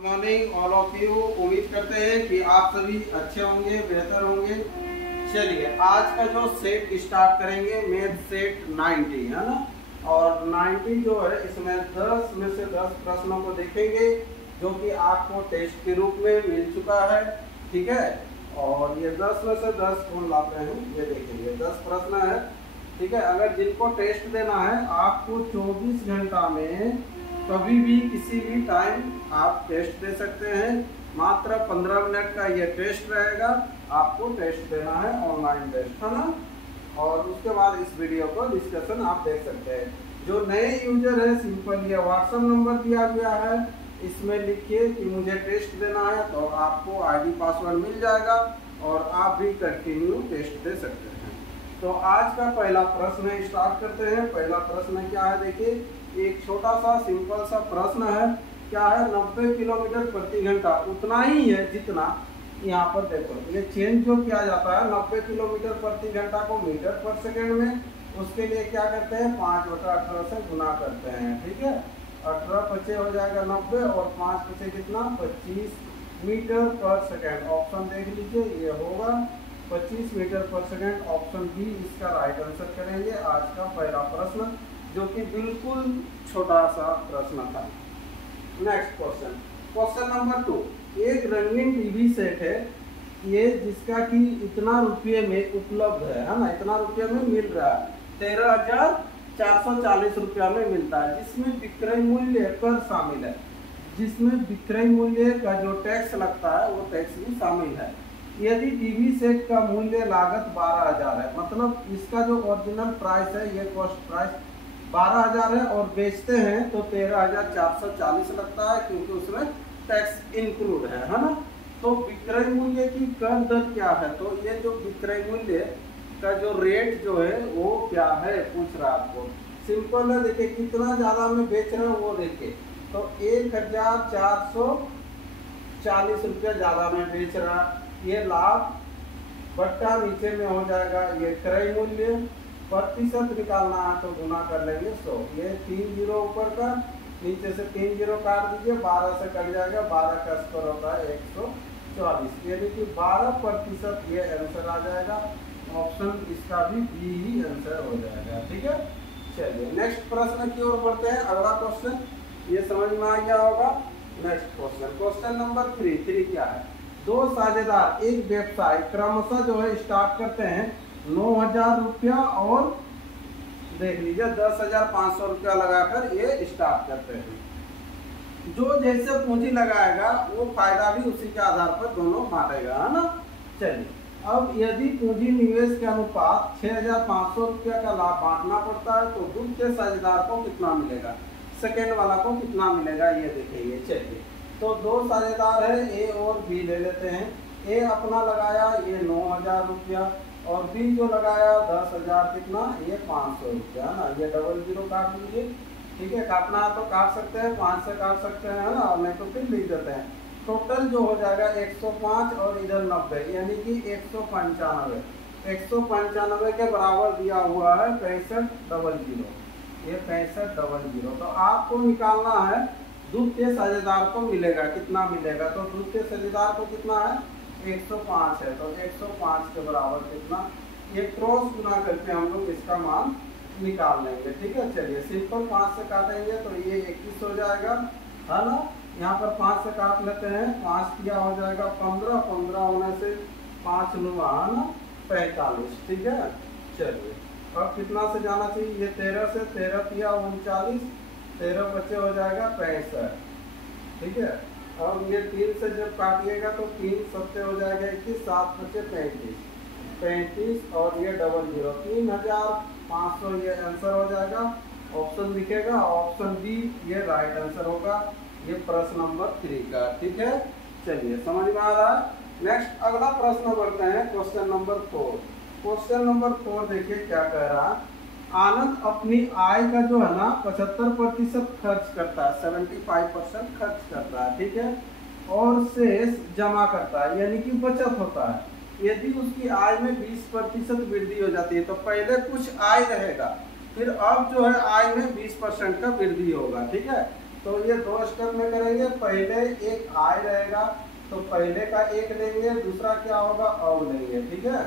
Morning all of you. उम्मीद करते हैं कि आप सभी अच्छे होंगे, बेहतर होंगे। चलिए आज का जो सेट स्टार्ट करेंगे मैथ सेट 90 है ना। और 90 जो है इसमें 10 में से 10 प्रश्नों को देखेंगे जो कि आपको टेस्ट के रूप में मिल चुका है। ठीक है, और ये 10 में से 10 कौन लाते हैं ये देखेंगे। 10 प्रश्न है। ठीक है, अगर जिनको टेस्ट देना है आपको 24 घंटा में कभी भी किसी भी टाइम आप टेस्ट दे सकते हैं। मात्र 15 मिनट का ये टेस्ट रहेगा। आपको टेस्ट देना है, ऑनलाइन टेस्ट है ना। और उसके बाद इस वीडियो को डिस्कशन आप देख सकते हैं। जो नए यूजर है सिंपल ये व्हाट्सएप नंबर दिया गया है, इसमें लिखिए कि मुझे टेस्ट देना है तो आपको आईडी पासवर्ड मिल जाएगा और आप भी कंटिन्यू टेस्ट दे सकते हैं। तो आज का पहला प्रश्न स्टार्ट करते हैं। पहला प्रश्न क्या है देखिए, एक छोटा सा सिंपल सा प्रश्न है। क्या है, 90 किलोमीटर प्रति घंटा उतना ही है जितना यहाँ पर देखो ये चेंज जो किया जाता है 90 किलोमीटर प्रति घंटा को मीटर पर सेकेंड में, उसके लिए क्या करते हैं 5/18 से गुना करते हैं। ठीक है, 18 पचे हो जाएगा 90 और 5 पचे कितना 25 मीटर पर सेकेंड। ऑप्शन देख लीजिए, ये होगा 25 मीटर पर सेकेंड। ऑप्शन बी इसका राइट आंसर करेंगे। आज का पहला प्रश्न जो कि बिल्कुल छोटा सा प्रश्न था। Next question, question number 2। एक रंगीन टीवी सेट है ये जिसका कि इतना रुपये में उपलब्ध है ना, इतना रुपये में मिल रहा है। 13,440 रुपया में मिलता है, जिसमें विक्रय मूल्य कर शामिल है। जिसमें विक्रय मूल्य का जो टैक्स लगता है वो टैक्स भी शामिल है। यदि टीवी सेट का मूल्य लागत 12,000 है, मतलब इसका जो ओरिजिनल प्राइस है ये कॉस्ट प्राइस 12,000 है और बेचते हैं तो 13,440 लगता है क्योंकि उसमें टैक्स इंक्लूड है ना। तो विक्रय मूल्य की कर दर क्या है, तो ये जो विक्रय मूल्य का जो रेट जो है वो क्या है पूछ रहा है आपको। सिंपल है, देखिए कितना ज्यादा में बेच रहे हैं वो देखिए। तो 1,440 रुपया ज्यादा में बेच रहा है, ये लाभ बट्टा नीचे में हो जाएगा ये क्रय मूल्य। प्रतिशत निकालना है तो गुना कर लेंगे 100। ये 3 जीरो ऊपर का, नीचे से 3 जीरो काट दीजिए, 12 से कट जाएगा। 12 का स्क्वायर होता है 144, यानी कि 12% ये आंसर आ जाएगा। ऑप्शन इसका भी बी ही आंसर हो जाएगा। ठीक है, चलिए नेक्स्ट प्रश्न की ओर बढ़ते हैं। अगला क्वेश्चन ये समझ में आ गया होगा। नेक्स्ट क्वेश्चन, क्वेश्चन नंबर 3 क्या है। दो साझेदार एक व्यवसाय क्रमशः जो है स्टार्ट करते हैं 9,000 रुपया और देख लीजिए 10,500 रुपया लगाकर ये स्टार्ट करते हैं। जो जैसे पूंजी लगाएगा वो फायदा भी उसी के आधार पर दोनों बांटेगा है ना। चलिए, अब यदि पूंजी निवेश के अनुपात 6,500 रुपया का लाभ बांटना पड़ता है तो दूसरे साझेदार को कितना मिलेगा, सेकेंड वाला को कितना मिलेगा ये देखेंगे। चलिए, तो दो साझेदार है ए और बी ले लेते हैं। ए अपना लगाया ये 9,000 रुपया और बी जो लगाया 10,000 कितना ये 500 रुपया ना। ये डबल जीरो काट लीजिए। ठीक है, काटना है तो काट सकते हैं, 5 से काट सकते हैं ना, नहीं तो फिर लिख देते हैं। टोटल जो हो जाएगा 105 और इधर 90 यानी कि 195। 195 के बराबर दिया हुआ है 6500। ये 6500। तो आपको निकालना है द्वितीय साझेदार को मिलेगा कितना मिलेगा, तो द्वितीय साझेदार को कितना है 105 है। तो 105 के बराबर कितना, ये क्रॉस गुना करके हम लोग इसका मान निकाल लेंगे। ठीक है, चलिए सिंपल 5 से काटेंगे तो ये 21 हो जाएगा है ना। यहाँ पर 5 से काट लेते हैं, 5 किया हो जाएगा 15, 15 होने से 5 लूँगा है ना 45। ठीक है, चलिए अब कितना से जाना चाहिए, ये 13 से 13 किया 39, 13 बचे हो जाएगा 65। ठीक है, और ये 3 से जब काटिएगा तो 3 सत्ते हो जाएगा 21, 7 बचे 35 और ये डबल जीरो 3,500 ये आंसर हो जाएगा। ऑप्शन दिखेगा, ऑप्शन बी ये राइट आंसर होगा ये प्रश्न नंबर 3 का। ठीक है, चलिए समझ में आ रहा है। नेक्स्ट अगला प्रश्न बढ़ते हैं, क्वेश्चन नंबर 4। क्वेश्चन नंबर 4 देखिए क्या कह रहा है। आनंद अपनी आय का जो है ना 75% खर्च करता है, 75% खर्च करता है। ठीक है, और शेष जमा करता है यानी कि बचत होता है। यदि उसकी आय में 20% वृद्धि हो जाती है तो पहले कुछ आय रहेगा, फिर अब जो है आय में 20% का वृद्धि होगा। ठीक है, तो ये 2 स्टेप में करेंगे। पहले एक आय रहेगा तो पहले का 1 लेंगे, दूसरा क्या होगा और लेंगे, ठीक है।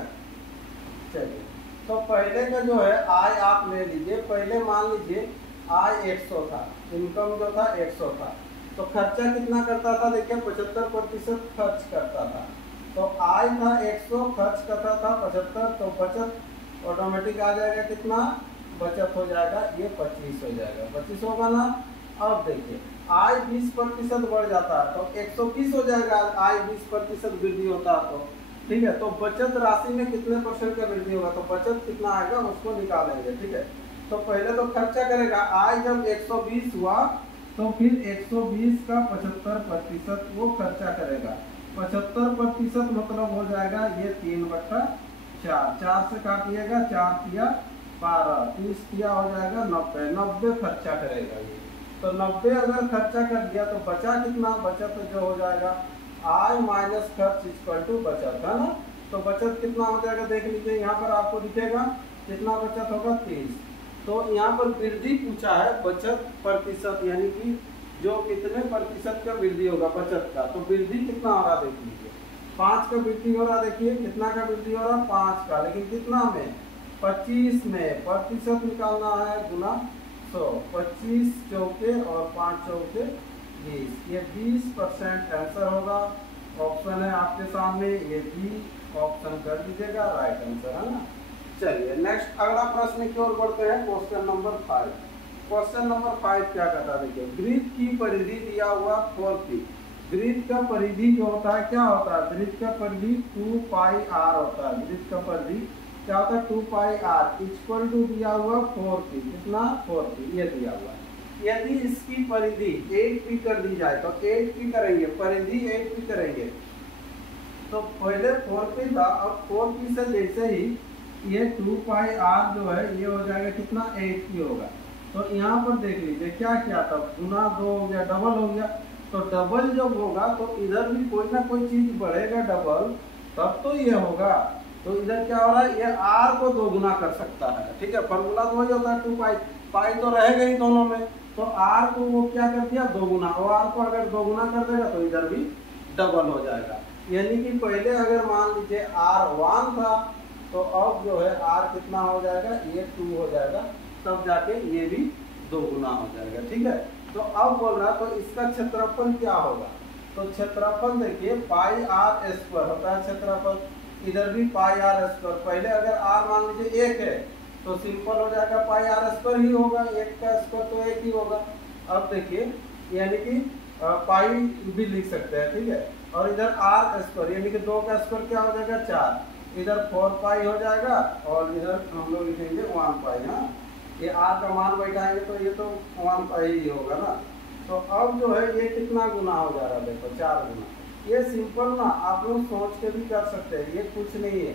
चलिए तो पहले का जो है आय आप ले लीजिए। पहले मान लीजिए आय 100 था, इनकम जो था 100 था, तो खर्चा कितना करता था, देखिए 75% खर्च करता था। तो आय था 100, खर्च करता था 75, तो बचत ऑटोमेटिक आ जाएगा कितना, बचत हो जाएगा ये 25 हो जाएगा, 25 होगा ना। अब देखिए आय 20% बढ़ जाता है तो 120 हो जाएगा, आय 20% वृद्धि होता है तो ठीक है। तो बचत राशि में कितने परसेंट का वृद्धि होगा, तो बचत कितना आएगा उसको निकालेंगे, ठीक है। तो पहले तो खर्चा करेगा, आय जब 120 हुआ तो फिर 120 का 75% वो खर्चा करेगा। 75% मतलब हो जाएगा ये 3/4, 4 से काटिएगा, 4 तिया 12, 30 तिया हो जाएगा 90, 90 खर्चा करेगा ये। तो 90 अगर खर्चा कर दिया तो बचा कितना, बचत जो हो जाएगा आय माइनस खर्च इक्वल टू बचत, है ना। तो बचत कितना हो जाएगा देख लीजिए, यहाँ पर आपको दिखेगा कितना बचत होगा 30। तो यहाँ पर वृद्धि पूछा है बचत प्रतिशत, यानी कि जो कितने प्रतिशत का वृद्धि होगा बचत का, तो वृद्धि कितना हो रहा देख लीजिए, 5 का वृद्धि हो रहा, देखिए कितना का वृद्धि हो रहा 5 का, लेकिन कितना में 25 में, प्रतिशत निकालना है गुना 100, 25 चौके और 5 चौके 20, ये 20% आंसर होगा। ऑप्शन है आपके सामने ये बी, ऑप्शन कर दीजिएगा राइट आंसर, है ना। चलिए नेक्स्ट अगला प्रश्न की ओर बढ़ते हैं, क्वेश्चन नंबर 5। क्वेश्चन नंबर 5 क्या कहता है, देखिए वृत्त की परिधि दिया हुआ 4 फीट। वृत्त का परिधि जो होता है क्या होता है, वृत्त का परिधि 2 पाई r होता है। वृत्त का परिधि क्या होता है 2 पाई r इक्वल टू दिया हुआ 4 फीट, कितना 4 फीट ये दिया हुआ है। यदि इसकी परिधि 8 फीट कर दी जाए तो 8 फीट करेंगे, परिधि 8 फीट करेंगे, तो पहले 4 फीट था, अब 4 फीट से जैसे ही ये 2 पाई r जो है ये हो जाएगा कितना 8 फीट होगा। तो यहाँ पर देख लीजिए क्या किया था, गुना 2 हो गया, डबल हो गया। तो डबल जब होगा तो इधर भी कोई ना कोई चीज बढ़ेगा डबल, तब तो ये होगा। तो इधर क्या हो रहा है, ये r को 2 गुना कर सकता है, ठीक है। फॉर्मूला तो वही होता है 2 पाई, पाई तो रहेगा ही दोनों में, तो r को वो क्या कर दिया 2 गुना, और r को अगर 2 गुना कर देगा तो इधर भी डबल हो जाएगा। यानी कि पहले अगर मान लीजिए r1 था तो अब जो है r कितना हो जाएगा, ये 2 हो जाएगा, तब जाके ये भी 2 गुना हो जाएगा, ठीक है। तो अब बोल रहा तो इसका क्षेत्रफल क्या होगा, तो क्षेत्रफल देखिए पाई r स्क्वायर होता है क्षेत्रफल, इधर भी पाई r स्क्वायर। पहले अगर r मान लीजिए 1 है तो सिंपल हो जाएगा पाई r स्क्वायर ही होगा, 1 का स्क्वायर तो 1 ही होगा। अब देखिए यानी कि पाई भी लिख सकते हैं, ठीक है। और इधर r स्क्वायर यानी कि 2 का स्क्वायर क्या हो जाएगा 4, इधर 4 पाई हो जाएगा और इधर हम लोग लिखेंगे 1 पाई। हाँ ये r का मान बैठाएंगे तो ये तो 1 पाई ही होगा ना। तो अब जो है ये कितना गुना हो जा रहा है, देखो 4 गुना। ये सिंपल ना आप लोग सोच के भी कर सकते हैं, ये कुछ नहीं है,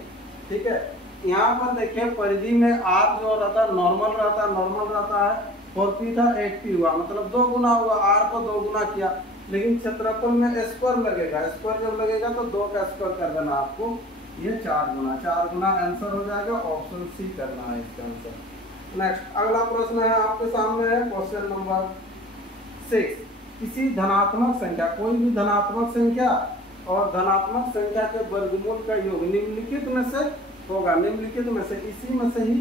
ठीक है। यहाँ पर देखिए परिधि में r जो रहता है नॉर्मल रहता है, 4 पी था 8 पी हुआ, मतलब 2 गुना हुआ, r को 2 गुना किया। लेकिन क्षेत्रफल में स्क्वायर लगेगा, स्क्वायर जब लगेगा तो 2 का स्क्वायर कर देना आपको, ये 4 गुना आंसर हो जाएगा। ऑप्शन सी करना है इसका आंसर। नेक्स्ट अगला प्रश्न है आपके सामने है क्वेश्चन नंबर 6। किसी धनात्मक संख्या, कोई भी धनात्मक संख्या और धनात्मक संख्या के वर्गमूल का योग निम्नलिखित में से होगा, निम्नलिखित में से इसी में से ही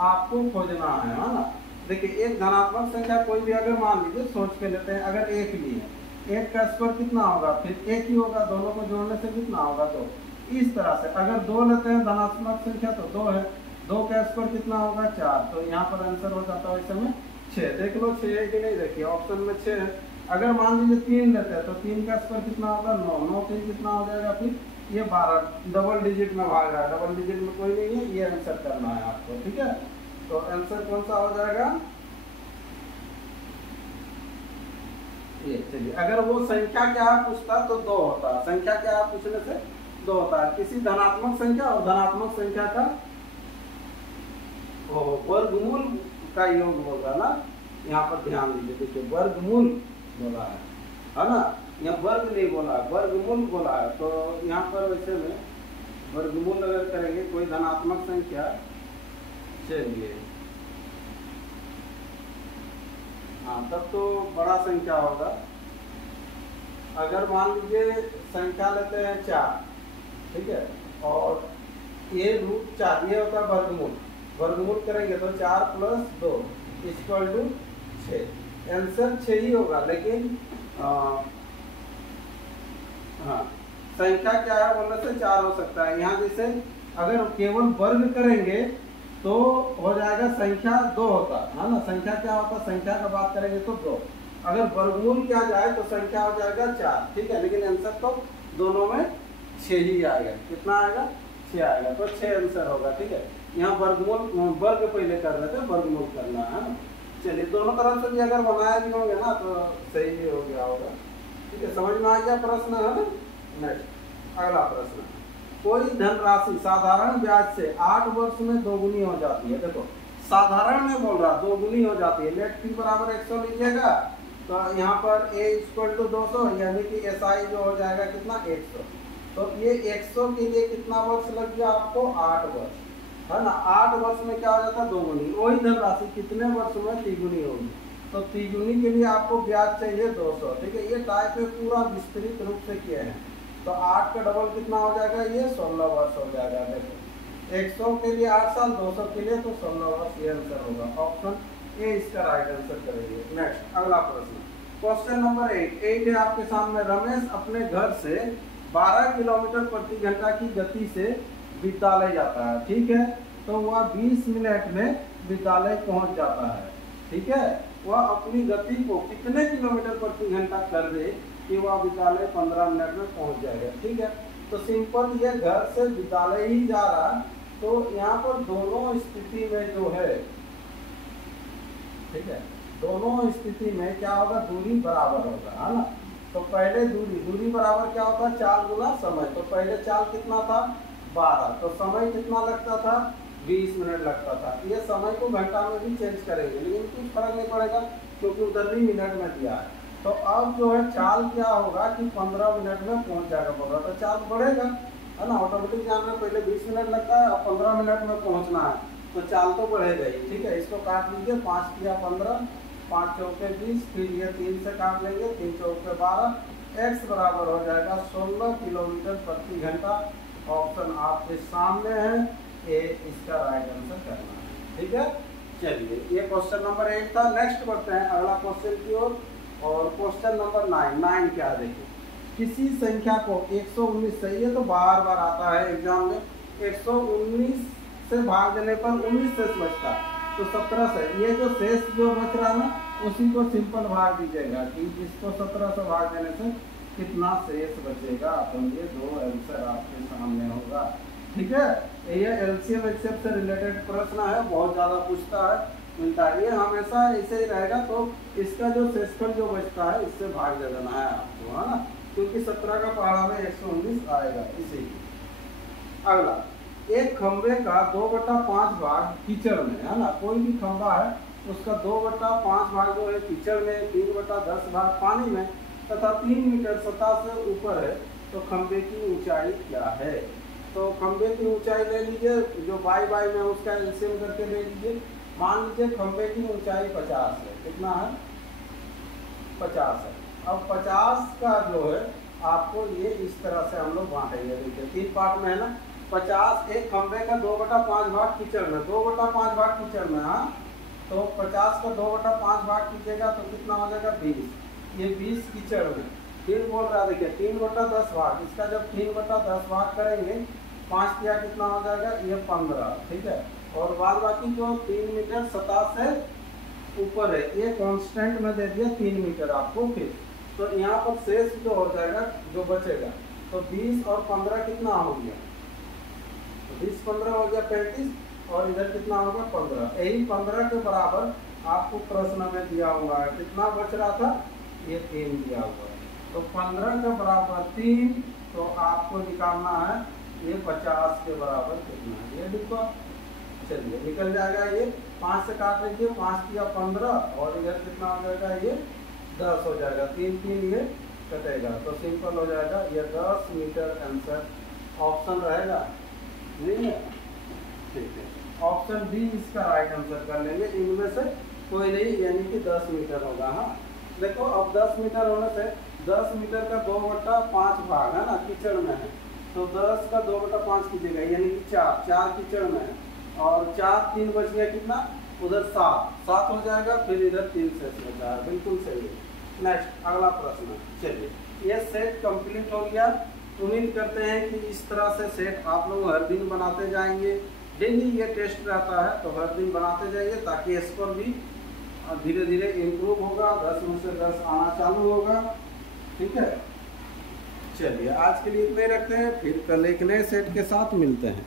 आपको खोजना है ना। देखिए एक धनात्मक संख्या कोई भी अगर मान लीजिए सोच के लेते हैं, अगर 1 लिए, 1 का स्क्वायर कितना होगा, फिर 1 ही होगा, दोनों को जोड़ने से कितना होगा 2। इस तरह से अगर 2 लेते हैं धनात्मक संख्या तो 2 है, 2 का स्क्वायर कितना होगा 4, तो यहाँ पर आंसर हो जाता है इस समय 6। देख लो 6 है कि नहीं, देखिए ऑप्शन में 6 है। अगर मान लीजिए 3 लेते हैं तो 3 का स्क्वायर कितना होगा 9, 9 3 कितना हो जाएगा फिर ये 12, डबल डिजिट में भाग रहा है, डबल डिजिट में कोई नहीं है, ये आंसर करना है आपको, ठीक है। तो आंसर कौन सा हो जाएगा ये। चलिए अगर वो संख्या क्या पूछता तो 2 होता, संख्या क्या पूछने से 2 होता है। किसी धनात्मक संख्या और धनात्मक संख्या का वर्गमूल का योग होगा ना, यहाँ पर ध्यान दीजिए। देखिए वर्गमूल बोला है ना, यहाँ वर्ग नहीं बोला, वर्गमूल बोला है। तो यहाँ पर वैसे में वर्गमूल अगर करेंगे कोई धनात्मक संख्या, चलिए हाँ तब तो बड़ा संख्या होगा। अगर मान लीजिए संख्या लेते हैं 4, ठीक है, और ये √4 ये होता है वर्गमूल, वर्गमूल करेंगे तो 4 + 2 = 6। आंसर 6 ही होगा, लेकिन हाँ संख्या क्या है बोलने से 4 हो सकता है। यहाँ जैसे अगर केवल वर्ग करेंगे तो हो जाएगा संख्या 2 होता है ना, संख्या क्या होता, संख्या का बात करेंगे तो 2। अगर वर्गमूल किया जाए तो संख्या हो जाएगा 4, ठीक है, लेकिन आंसर तो दोनों में 6 ही आएगा। कितना आएगा? 6 आएगा, तो 6 आंसर होगा, ठीक है। यहाँ वर्गमूल वर्ग पहले कर रहे थे, वर्गमूल करना है ना। चलिए दोनों तरफ से भी अगर बनाया भी होंगे ना तो सही भी हो गया होगा, ठीक है। समझ में आ गया प्रश्न, है ना। नेक्स्ट अगला प्रश्न, कोई धनराशि साधारण ब्याज से 8 वर्ष में दोगुनी हो जाती है। देखो साधारण में बोल रहा दोगुनी हो जाती है। लेट t बराबर 100 लीजिएगा तो यहाँ पर a = 200, यानी कि SI जो हो जाएगा कितना 100। तो ये 100 के लिए कितना वर्ष लग गया आपको? 8 वर्ष, है ना। 8 वर्ष में क्या हो जाता है? दोगुनी। वही धनराशि कितने वर्ष में तिगुनी होगी? तो तिगुनी के लिए आपको ब्याज चाहिए 200, ठीक है। ये टाइप में पूरा विस्तृत रूप से किए हैं। तो 8 का डबल कितना हो जाएगा? ये 16 वर्ष हो जाएगा। देखो 100 के लिए 8 साल, 200 के लिए तो 16 वर्ष, ये आंसर होगा। ऑप्शन ए इसका राइट आंसर करेंगे। नेक्स्ट अगला प्रश्न, क्वेश्चन नंबर 8 है आपके सामने। रमेश अपने घर से 12 किलोमीटर प्रति घंटा की गति से विद्यालय जाता है, ठीक है। तो वह 20 मिनट में विद्यालय पहुंच जाता है, ठीक है। वह अपनी गति को कितने किलोमीटर प्रति घंटा कर दे कि वह विद्यालय 15 मिनट में पहुंच जाएगा, ठीक है। तो सिंपल, ये घर से विद्यालय ही जा रहा, तो यहाँ पर दोनों स्थिति में जो है, ठीक है, दोनों स्थिति में क्या होगा? दूरी बराबर होगा, है ना। तो पहले दूरी बराबर क्या होता है? चाल गुना समय। तो पहले चाल कितना था? 12, तो समय कितना लगता था? 20 मिनट लगता था। ये समय को घंटा में भी चेंज करेंगे, लेकिन कुछ फर्क नहीं पड़ेगा क्योंकि उधर भी मिनट में दिया है। तो अब जो है चाल क्या होगा कि 15 मिनट में पहुंच जाएगा बोल रहा, तो चाल बढ़ेगा, है ना। ऑटोमेटिक जान में पहले 20 मिनट लगता है और 15 मिनट में पहुंचना है, तो चाल तो बढ़ेगा ही, ठीक है। इसको काट लीजिए, 5 × 15, 5 × 20, फिर ये 3 से काट लेंगे, 3 × 12, x बराबर हो जाएगा 16 किलोमीटर प्रति घंटा। ऑप्शन आपके सामने है, ए इसका राइट आंसर करना है, ठीक है। चलिए ये क्वेश्चन नंबर 8 था। नेक्स्ट बढ़ते हैं अगला क्वेश्चन की ओर, और क्वेश्चन नंबर 9 क्या देखिए। किसी संख्या को 119 से, ये तो बार बार आता है एग्जाम में, 119 से भाग देने पर 19 शेष बचता है, तो 17 से ये जो शेष जो बच रहा ना, उसी को सिंपल भाग दीजिएगा कि इसको 17 से भाग देने से कितना शेष बचेगा। तो ये 2 आंसर आपके सामने होगा, ठीक है। ये एलसीएम एक्सेप्ट से रिलेटेड प्रश्न है, बहुत ज़्यादा पूछता है, मिलता है। ये हमेशा ऐसे ही रहेगा, तो इसका जो शेषफल जो बचता है इससे भाग दे देना है आपको, है ना, क्योंकि 17 का पहाड़ा में 119 आएगा इसी। अगला, एक खंबे का 2/5 भाग कीचड़ में, है ना। कोई भी खंबा है उसका 2/5 भाग जो है कीचड़ में, 3/10 भाग पानी में तथा 3 मीटर सतह से ऊपर है, तो खंबे की ऊंचाई क्या है? तो खंबे की ऊंचाई ले लीजिए, जो बाई में उसका एलसीएम करके ले लीजिए। मान लीजिए खंबे की ऊंचाई 50 है, कितना है? 50 है। अब 50 का जो है आपको ये इस तरह से हम लोग बांटेंगे, देखिए 3 पार्ट में है ना। 50 एक खंबे का 2/5 भाग कीचड़ में, 2/5 भाग कीचड़ में, हाँ। तो 50 का 2/5 भाग कीजिएगा तो कितना हो जाएगा? 20। ये 20 कीचड़ में, फिर बोल रहा है देखिए 3/10 भाग, इसका जब 3/10 भाग करेंगे, 5 किया कितना हो जाएगा? ये 15, ठीक है। और बाद बाकी जो 3 मीटर सतह से ऊपर है, ये कांस्टेंट में दे दिया 3 मीटर आपको। फिर तो यहाँ पर शेष जो हो जाएगा, जो बचेगा, तो 20 और 15 कितना हो गया? 20 15 हो गया 35, और इधर कितना होगा? 15। यही 15 के बराबर आपको प्रश्न में दिया हुआ है। कितना बच रहा था? ये 3 दिया हुआ है। तो 15 के बराबर 3, तो आपको निकालना है ये 50 के बराबर कितना है, ये लिखो। चलिए निकल जाएगा, ये 5 से काट लीजिए, 5 किया 15, और इधर कितना हो जाएगा? ये 10 हो जाएगा, 3 3 ये कटेगा, तो सिंपल हो जाएगा, ये 10 मीटर आंसर ऑप्शन रहेगा, नहीं है, ठीक है। ऑप्शन डी इसका राइट आंसर कर लेंगे, इनमें से कोई नहीं, यानी कि 10 मीटर होगा। हाँ देखो, अब 10 मीटर होने से 10 मीटर का 2/5 भाग है ना कीचड़ में है, तो 10 का 2/5 कीजिएगा, यानी कि 4 कीचड़ में है, और 4 3 बच गया कितना, उधर 7 हो जाएगा, फिर इधर 3 शेष बचा है, बिल्कुल सही है। नेक्स्ट अगला प्रश्न, चलिए ये सेट कंप्लीट हो गया। उम्मीद करते हैं कि इस तरह से सेट आप लोग हर दिन बनाते जाएंगे। डेली ये टेस्ट रहता है तो हर दिन बनाते जाइए, ताकि स्कोर भी धीरे धीरे इम्प्रूव होगा, 10 में से 10 आना चालू होगा। ठीक है, चलिए आज के लिए इतने रखते हैं, फिर कल एक नए सेट के साथ मिलते हैं।